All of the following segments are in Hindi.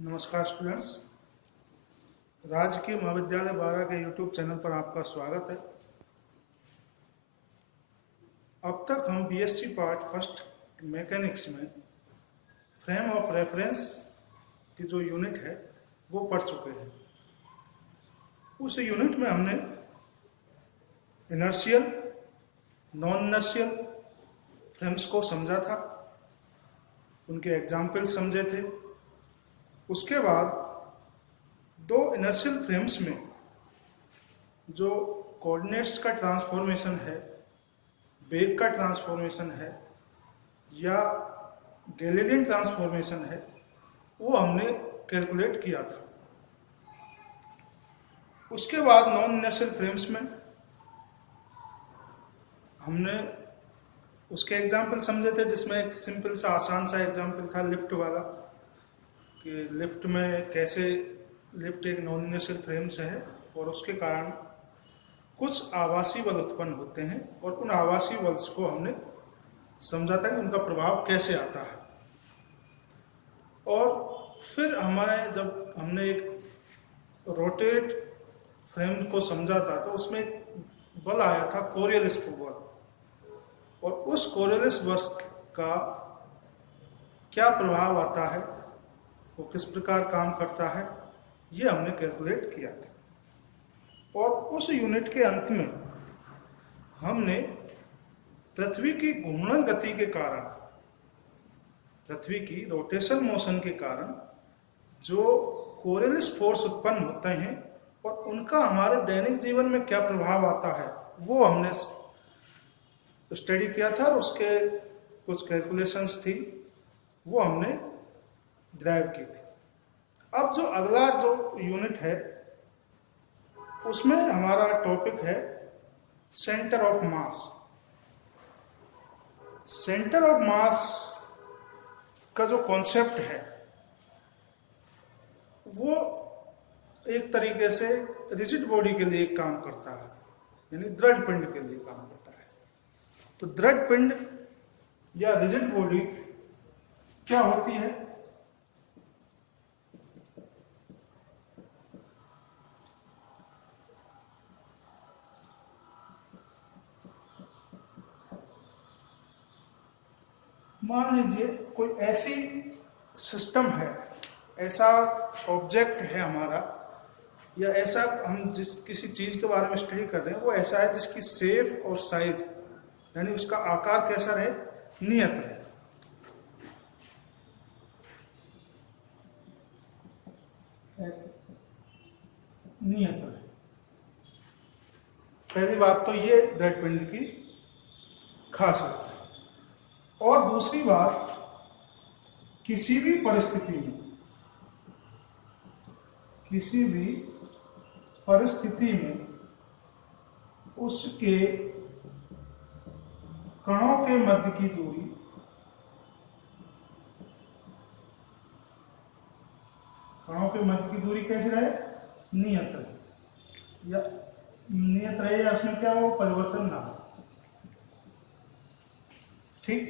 नमस्कार स्टूडेंट्स। राजकीय महाविद्यालय बारा के यूट्यूब चैनल पर आपका स्वागत है। अब तक हम बीएससी पार्ट फर्स्ट मैकेनिक्स में फ्रेम ऑफ रेफरेंस की जो यूनिट है वो पढ़ चुके हैं। उस यूनिट में हमने इनर्शियल, नॉन इनर्शियल फ्रेम्स को समझा था, उनके एग्जाम्पल समझे थे। उसके बाद दो इनर्शियल फ्रेम्स में जो कोऑर्डिनेट्स का ट्रांसफॉर्मेशन है, वेग का ट्रांसफॉर्मेशन है या गैलीलियन ट्रांसफॉर्मेशन है, वो हमने कैलकुलेट किया था। उसके बाद नॉन इनर्शियल फ्रेम्स में हमने उसके एग्जाम्पल समझे थे, जिसमें एक सिंपल सा आसान सा एग्जाम्पल था लिफ्ट वाला, कि लिफ्ट में कैसे लिफ्ट एक नॉन इनर्शियल फ्रेम से है और उसके कारण कुछ आवासीय बल उत्पन्न होते हैं और उन आवासीय बल्स को हमने समझा था कि उनका प्रभाव कैसे आता है। और फिर जब हमने एक रोटेट फ्रेम को समझा था तो उसमें एक बल आया था कोरियोलिस बल, और उस कोरियोलिस बल का क्या प्रभाव आता है, वो किस प्रकार काम करता है, ये हमने कैलकुलेट किया था। और उस यूनिट के अंत में हमने पृथ्वी की घूर्णन गति के कारण, पृथ्वी की रोटेशन मोशन के कारण जो कोरियोलिस फोर्स उत्पन्न होते हैं और उनका हमारे दैनिक जीवन में क्या प्रभाव आता है, वो हमने स्टडी किया था और उसके कुछ कैलकुलेशंस थी, वो हमने ड्राइव की थी। अब जो अगला जो यूनिट है उसमें हमारा टॉपिक है centre of mass. Centre of mass का जो कॉन्सेप्ट है वो एक तरीके से रिजिड बॉडी के लिए काम करता है, यानी दृढ़ पिंड के लिए काम करता है। तो दृढ़ पिंड या रिजिड बॉडी क्या होती है? मान लीजिए कोई ऐसी सिस्टम है, ऐसा ऑब्जेक्ट है हमारा, या ऐसा हम किसी चीज के बारे में स्टडी कर रहे हैं, वो ऐसा है जिसकी शेप और साइज, यानी उसका आकार कैसा रहे, नियत रहे। नियत रहे। पहली बात तो ये दृढ़ पिंड की खासियत है। और दूसरी बात, किसी भी परिस्थिति में उसके कणों के मध्य की दूरी कैसे रहे, नियत रहे, या उसमें क्या वो परिवर्तन ना हो। ठीक।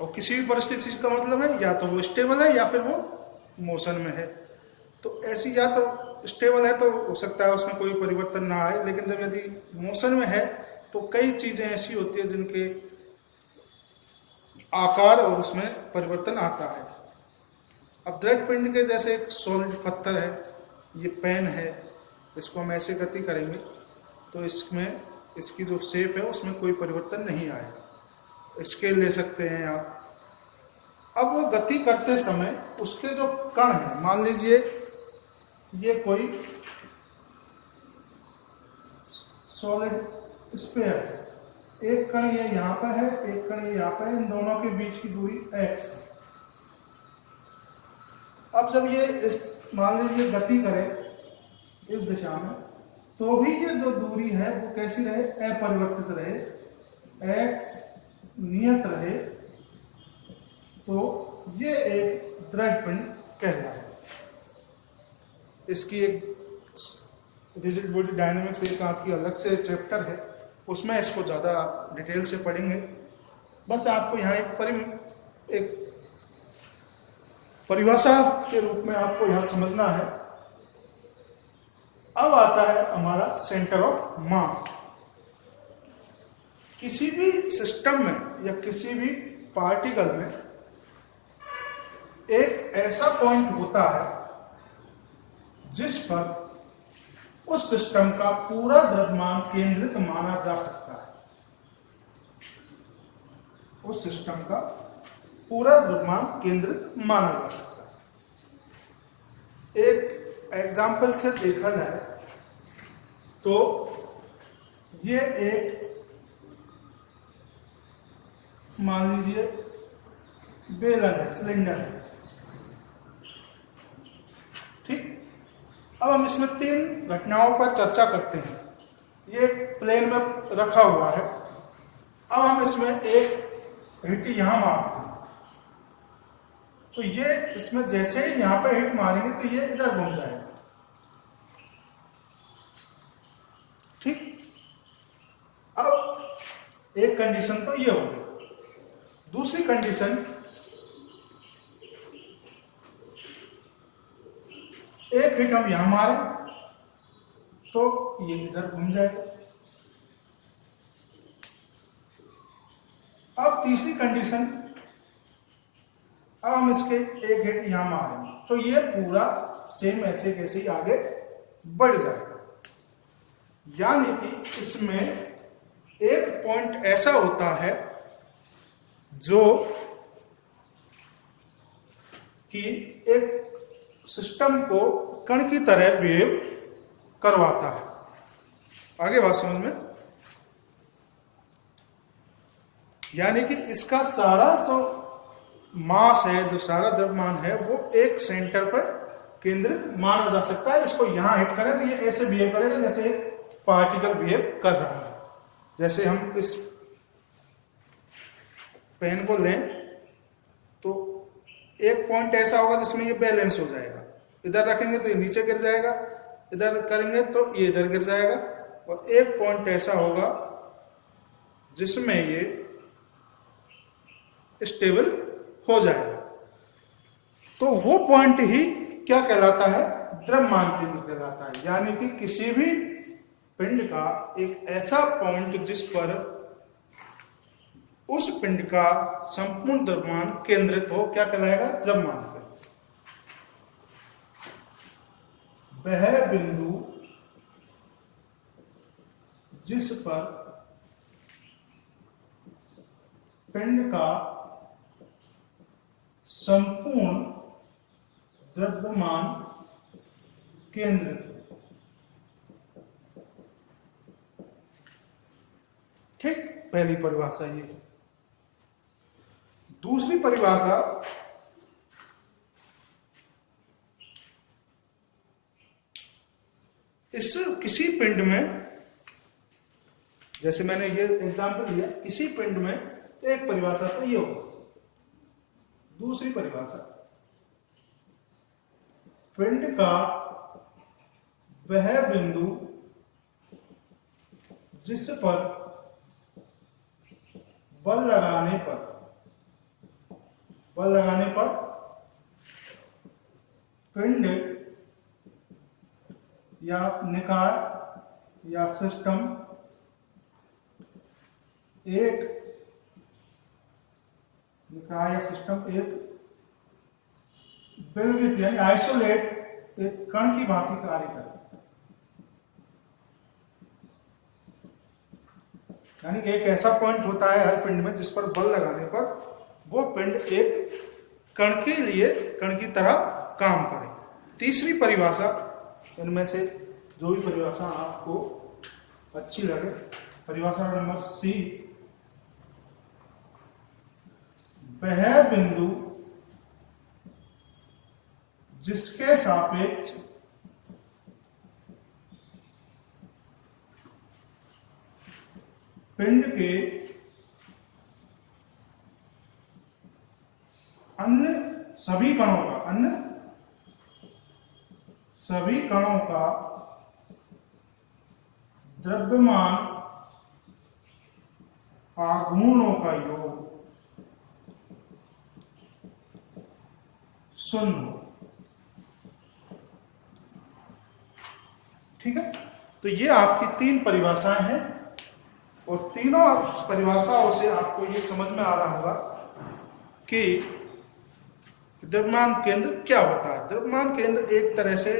और किसी भी परिस्थिति का मतलब है या तो वो स्टेबल है या फिर वो मोशन में है। तो ऐसी या तो स्टेबल है तो हो सकता है उसमें कोई परिवर्तन ना आए, लेकिन जब यदि मोशन में है तो कई चीजें ऐसी होती है जिनके आकार और उसमें परिवर्तन आता है। अब दृढ़ पिंड के जैसे एक सॉलिड पत्थर है, ये पेन है, इसको हम ऐसे गति करेंगे तो इसमें इसकी जो शेप है उसमें कोई परिवर्तन नहीं आएगा। स्केल ले सकते हैं आप। अब वो गति करते समय उसके जो कण हैं, मान लीजिए ये कोई सॉलिड स्फीयर है, एक कण ये यहाँ पर है, एक कण ये यहाँ पर है, इन दोनों के बीच की दूरी x। अब जब ये मान लीजिए गति करे इस दिशा में, तो भी ये जो दूरी है वो कैसी रहे, अपरिवर्तित रहे, x नियत रहे, तो ये एक दृढ़ पिंड कहलाए। इसकी एक रिजिड बॉडी डायनेमिक्स एक आपकी अलग से चैप्टर है, उसमें इसको ज़्यादा डिटेल से पढ़ेंगे। बस आपको यहाँ एक परिभाषा के रूप में आपको यहां समझना है। अब आता है हमारा सेंटर ऑफ मास। किसी भी सिस्टम में या किसी भी पार्टिकल में एक ऐसा पॉइंट होता है जिस पर उस सिस्टम का पूरा द्रव्यमान केंद्रित माना जा सकता है। उस सिस्टम का पूरा द्रव्यमान केंद्रित माना जा सकता है। एक एग्जाम्पल से देखा जाए तो ये एक मान लीजिए बेलन है, सिलेंडर है, ठीक। अब हम इसमें 3 घटनाओं पर चर्चा करते हैं। ये प्लेन में रखा हुआ है। अब हम इसमें एक हिट यहां मारते हैं, तो ये इसमें जैसे ही यहां पे हिट मारेंगे तो ये इधर घूम जाएगा, ठीक। अब एक कंडीशन तो ये होगी। दूसरी कंडीशन, एक हिट हम यहां मारे तो ये इधर घूम जाएगा। अब तीसरी कंडीशन, अब हम इसके एक हिट यहां मारेंगे तो ये पूरा सेम ऐसे कैसे ही आगे बढ़ जाएगा। यानी कि इसमें एक पॉइंट ऐसा होता है जो कि एक सिस्टम को कण की तरह बिहेव करवाता है। आगे बात समझ में? यानी कि इसका सारा जो मास है, जो सारा द्रव्यमान है, वो एक सेंटर पर केंद्रित माना जा सकता है। इसको यहां हिट करें तो ये ऐसे बिहेव करेगा जैसे एक पार्टिकल बिहेव कर रहा है। जैसे हम इस पेन को लें तो एक पॉइंट ऐसा होगा जिसमें ये बैलेंस हो जाएगा। इधर रखेंगे तो ये नीचे गिर जाएगा, इधर करेंगे तो ये इधर गिर जाएगा, और एक पॉइंट ऐसा होगा जिसमें ये स्टेबल हो जाएगा। तो वो पॉइंट ही क्या कहलाता है? द्रव्यमान केंद्र कहलाता है। यानी कि किसी भी पिंड का एक ऐसा पॉइंट जिस पर उस पिंड का संपूर्ण द्रव्यमान केंद्रित हो, क्या कहलाएगा? द्रव्यमान केंद्र। वह बिंदु जिस पर पिंड का संपूर्ण द्रव्यमान केंद्रित हो, ठीक। पहली परिभाषा ये। दूसरी परिभाषा, इस किसी पिंड में, जैसे मैंने ये एग्जांपल दिया, किसी पिंड में एक परिभाषा तो ये होगा। दूसरी परिभाषा, पिंड का वह बिंदु जिस पर बल लगाने पर पिंड या निकाय या सिस्टम एक विलगित यानी आइसोलेट एक कण की भांति कार्य करे। यानी कि एक ऐसा पॉइंट होता है हर पिंड में जिस पर बल लगाने पर वो पिंड एक कण के लिए, कण की तरह काम करे। तीसरी परिभाषा, इनमें से जो भी परिभाषा आपको अच्छी लगे, परिभाषा नंबर सी, वह बिंदु जिसके सापेक्ष पिंड के अन्य सभी कणों का द्रव्यमान आघूर्णों का योग शून्य। ठीक है, तो ये आपकी 3 परिभाषाएं हैं और तीनों परिभाषाओं से आपको ये समझ में आ रहा होगा कि द्रव्यमान केंद्र क्या होता है। द्रव्यमान केंद्र एक तरह से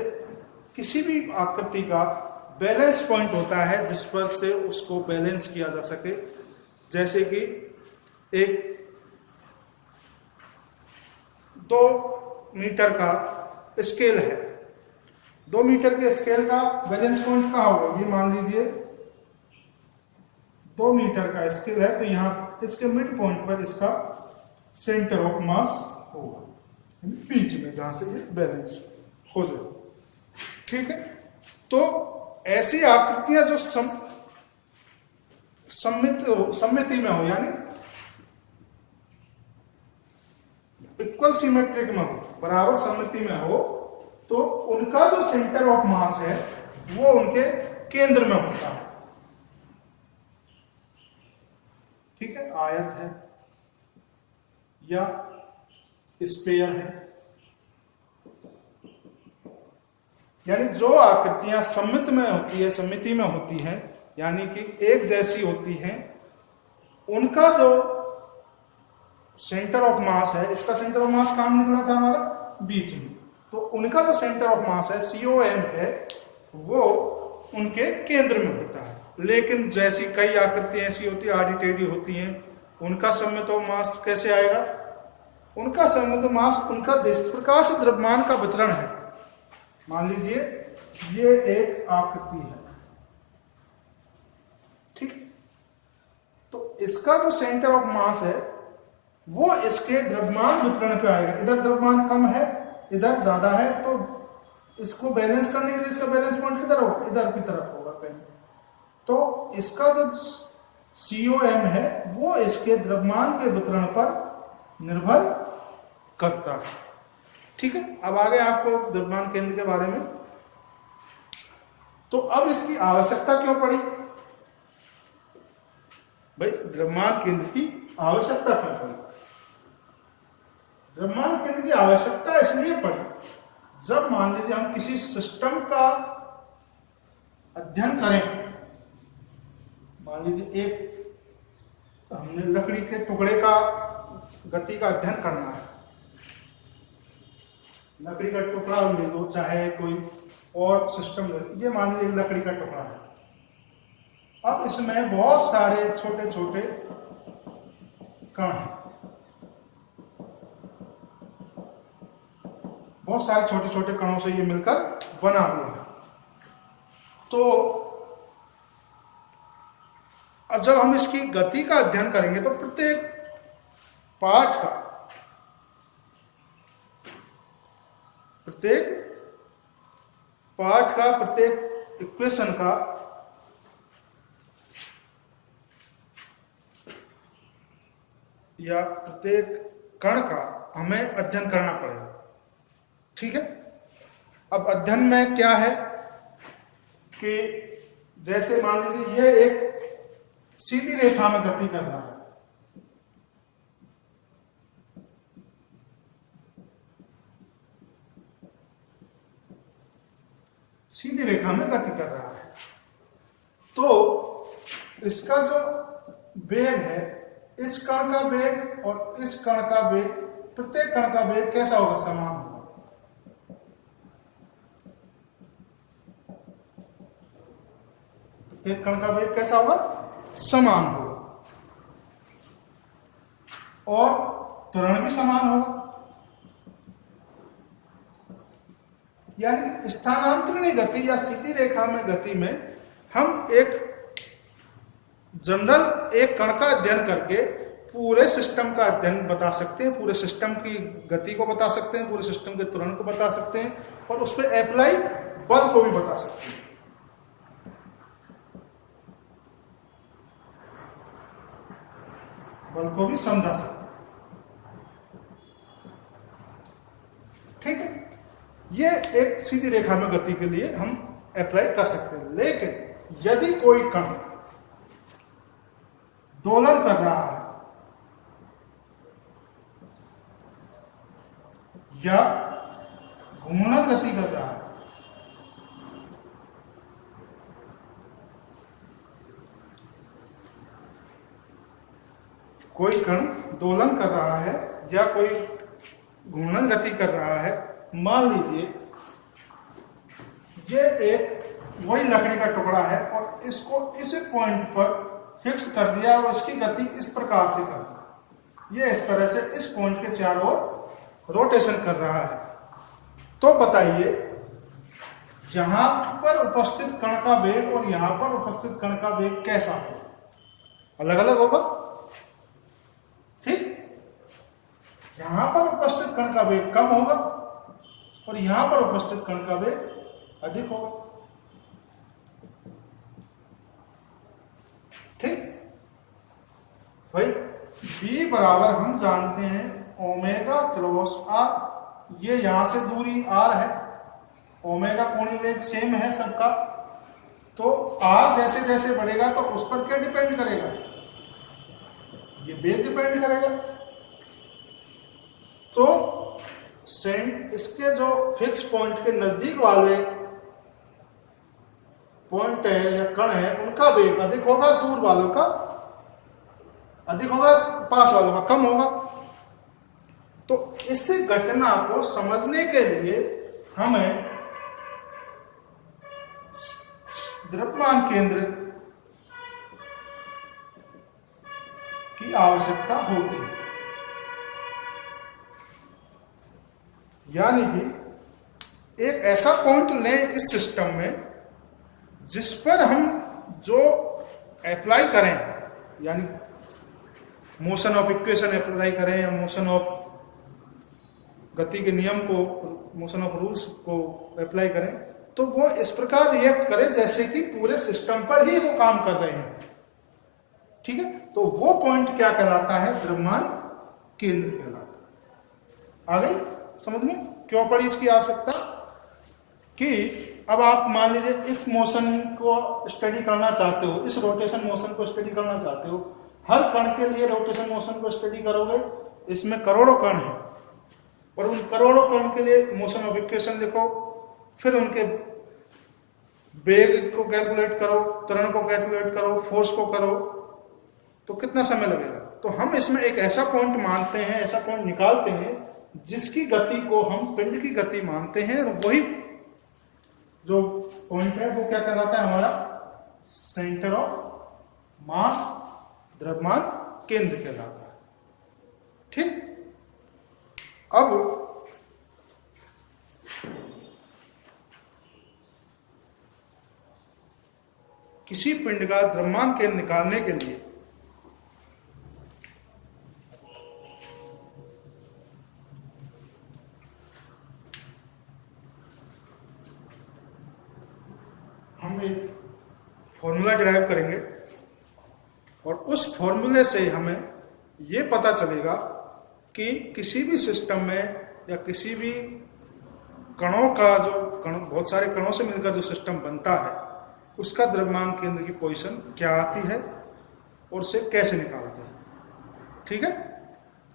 किसी भी आकृति का बैलेंस पॉइंट होता है जिस पर से उसको बैलेंस किया जा सके। जैसे कि एक 2 मीटर का स्केल है, 2 मीटर के स्केल का बैलेंस पॉइंट कहाँ होगा? ये मान लीजिए 2 मीटर का स्केल है, तो यहाँ इसके मिड पॉइंट पर इसका सेंटर ऑफ मास होगा, बीच में जहां से ये बैलेंस हो जाए। ठीक है, तो ऐसी आकृतियां जो सममिति में हो, यानी इक्वल सिमेट्रिक में हो, बराबर सममिति में हो, तो उनका जो सेंटर ऑफ मास है वो उनके केंद्र में होता है। ठीक है, आयत है या स्फीयर है, यानी जो आकृतियां सममित में होती है, सममिति में होती हैं, यानी कि एक जैसी होती हैं, उनका जो सेंटर ऑफ मास है, इसका सेंटर ऑफ मास काम निकला था हमारा बीच में, तो उनका जो सेंटर ऑफ मास है COM है, वो उनके केंद्र में होता है। लेकिन जैसी कई आकृतियां ऐसी होती है, आड़ी टेढ़ी होती हैं, उनका सममित ऑफ मास कैसे आएगा? उनका सममित मास उनका जिस प्रकार से द्रव्यमान का वितरण है, मान लीजिए ये एक आकृति है, ठीक, तो इसका जो सेंटर ऑफ मास है वो इसके द्रव्यमान वितरण पे आएगा। इधर द्रव्यमान कम है, इधर ज्यादा है, तो इसको बैलेंस करने के लिए इसका बैलेंस पॉइंट किधर होगा? इधर की तरफ होगा कहीं। तो इसका जो COM है वो इसके द्रव्यमान के वितरण पर निर्भर करता है। ठीक है, अब आगे आपको द्रव्यमान केंद्र के बारे में, तो अब इसकी आवश्यकता क्यों पड़ी भाई? द्रव्यमान केंद्र की आवश्यकता क्यों पड़ी? द्रव्यमान केंद्र की आवश्यकता इसलिए पड़ी, जब मान लीजिए हम किसी सिस्टम का अध्ययन करें, मान लीजिए एक हमने लकड़ी के टुकड़े का गति का अध्ययन करना है, लकड़ी का टुकड़ा ले लो, चाहे कोई और सिस्टम ले लो, ये मान लीजिए लकड़ी का टुकड़ा है। अब इसमें बहुत सारे छोटे छोटे कण हैं, बहुत सारे छोटे छोटे कणों से ये मिलकर बना हुआ है। तो अब जब हम इसकी गति का अध्ययन करेंगे तो प्रत्येक पार्ट का, प्रत्येक इक्वेशन का या प्रत्येक कण का हमें अध्ययन करना पड़ेगा। ठीक है, अब अध्ययन में क्या है कि जैसे मान लीजिए ये एक सीधी रेखा में गति कर रहा है, सीधी रेखा में गति कर रहा है, तो इसका जो वेग है, इस कण का वेग और इस कण का वेग, प्रत्येक कण का वेग कैसा होगा? समान होगा। प्रत्येक कण का वेग कैसा होगा? समान होगा, और त्वरण भी समान होगा। यानी कि स्थानांतरणीय गति या सीधी रेखा में गति में हम एक जनरल एक कण का अध्ययन करके पूरे सिस्टम का अध्ययन बता सकते हैं, पूरे सिस्टम की गति को बता सकते हैं, पूरे सिस्टम के त्वरण को बता सकते हैं, और उस पर अप्लाई बल को भी बता सकते हैं। बल को भी समझा सकते हैं। ठीक है, ये एक सीधी रेखा में गति के लिए हम अप्लाई कर सकते हैं। लेकिन यदि कोई कण दोलन कर रहा है या घूर्णन गति कर रहा है, कोई कण दोलन कर रहा है या कोई घूर्णन गति कर रहा है, मान लीजिए ये एक वही लकड़ी का टुकड़ा है और इसको इस पॉइंट पर फिक्स कर दिया और इसकी गति इस प्रकार से कर दी, ये इस तरह से इस पॉइंट के चारों ओर रोटेशन कर रहा है। तो बताइए यहां पर उपस्थित कण का वेग और यहां पर उपस्थित कण का वेग कैसा होगा? अलग अलग होगा, ठीक। यहां पर उपस्थित कण का वेग कम होगा और यहां पर उपस्थित कण का वेग अधिक होगा, ठीक। भाई B बराबर हम जानते हैं ओमेगा क्रॉस आर, ये यहां से दूरी r है, ओमेगा कोणीय वेग सेम है सबका, तो r जैसे जैसे बढ़ेगा तो उस पर क्या डिपेंड करेगा? ये वेग डिपेंड करेगा। तो इसके जो फिक्स पॉइंट के नजदीक वाले पॉइंट है या कण है उनका वेग अधिक होगा, दूर वालों का अधिक होगा, पास वालों का कम होगा। तो इस घटना को समझने के लिए हमें द्रव्यमान केंद्र की आवश्यकता होती है, यानी कि एक ऐसा पॉइंट लें इस सिस्टम में जिस पर हम जो अप्लाई करें, यानी मोशन ऑफ इक्वेशन अप्लाई करें या मोशन ऑफ गति के नियम को, मोशन ऑफ रूल्स को अप्लाई करें, तो वो इस प्रकार रिएक्ट करे जैसे कि पूरे सिस्टम पर ही वो काम कर रहे हैं, ठीक है। तो वो पॉइंट क्या कहलाता है? द्रव्यमान केंद्र कहलाता है। आ गई समझ में क्यों पड़ी इसकी आवश्यकता? कि अब आप मान लीजिए इस मोशन को स्टडी करना चाहते हो, इस रोटेशन मोशन को स्टडी करना चाहते हो, हर कण के लिए रोटेशन मोशन को स्टडी करोगे, इसमें करोड़ों कण हैं और उन करोड़ों कण के लिए मोशन ऑफ इक्वेशन लिखो, फिर उनके वेग को कैलकुलेट करो, त्वरण को कैलकुलेट करो, फोर्स को करो, तो कितना समय लगेगा? तो हम इसमें एक ऐसा पॉइंट मानते हैं, ऐसा पॉइंट निकालते हैं जिसकी गति को हम पिंड की गति मानते हैं, और वही जो पॉइंट है वो क्या कहलाता है? हमारा सेंटर ऑफ मास, द्रव्यमान केंद्र कहलाता है, ठीक। अब किसी पिंड का द्रव्यमान केंद्र निकालने के लिए हम एक फॉर्मूला डिराइव करेंगे और उस फॉर्मूले से हमें ये पता चलेगा कि किसी भी सिस्टम में या किसी भी कणों का जो बहुत सारे कणों से मिलकर जो सिस्टम बनता है उसका द्रव्यमान केंद्र की पोजीशन क्या आती है और उसे कैसे निकालते हैं, ठीक है।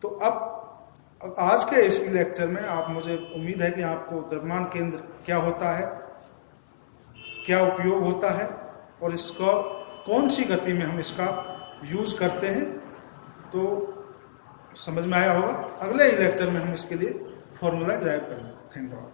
तो अब आज के इस लेक्चर में आप, मुझे उम्मीद है कि आपको द्रव्यमान केंद्र क्या होता है, क्या उपयोग होता है और इसका कौन सी गति में हम इसका यूज करते हैं, तो समझ में आया होगा। अगले लेक्चर में हम इसके लिए फॉर्मूला ड्राइव करेंगे। Thank you.